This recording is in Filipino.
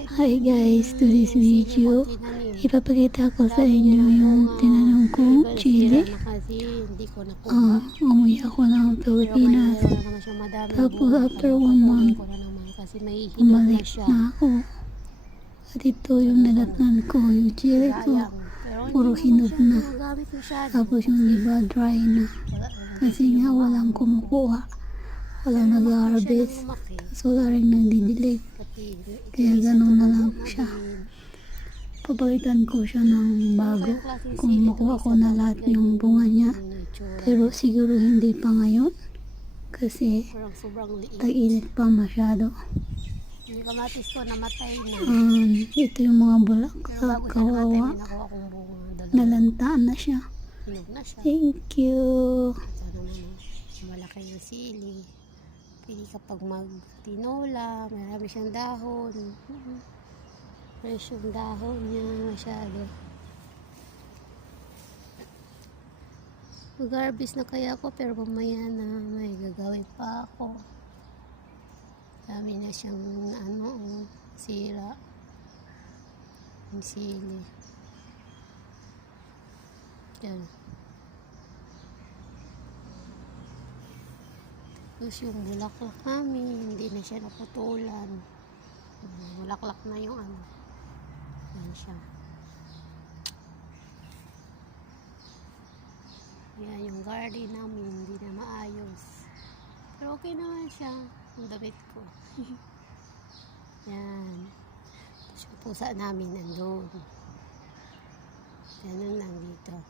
Hi guys, to this video, ipapakita ko sa inyo yung tinanong kong chili. Umuwi ako ng Pilipinas. Tapos after 1 month, bumalik na ako. At ito yung nadatnan ko, yung chili ko. Puro hinog na. Tapos yung iba dry na. Kasi nga walang kumukuha. Walang nag-harvest. So wala rin nagdidilig. Kaya gano'n na lang siya. Papalitan ko siya ng bago. Kung makuha ko na lahat yung bunga niya. Pero siguro hindi pa ngayon. Kasi tag-init pa masyado. Yung kamatis ko namatay na. Ito yung mga bulaklak. Kawawa. Nalantaan na siya. Thank you. Ito naman, malaki yung sili. Pili kapag magtinola, marami siyang dahon. Fresh yung dahon niya masyado. Mag-harvest na kaya ako pero mamaya na may gagawin pa ako. Dami na siyang sira. Yung sili. Yan. Tapos yung bulaklak namin, hindi na siya naputulan. Bulaklak na yung yan siya. Yan yung garden namin, hindi na maayos. Pero okay naman siya. Ang damit ko. Yan. Tapos yung pusa namin nandun. Ganun lang dito.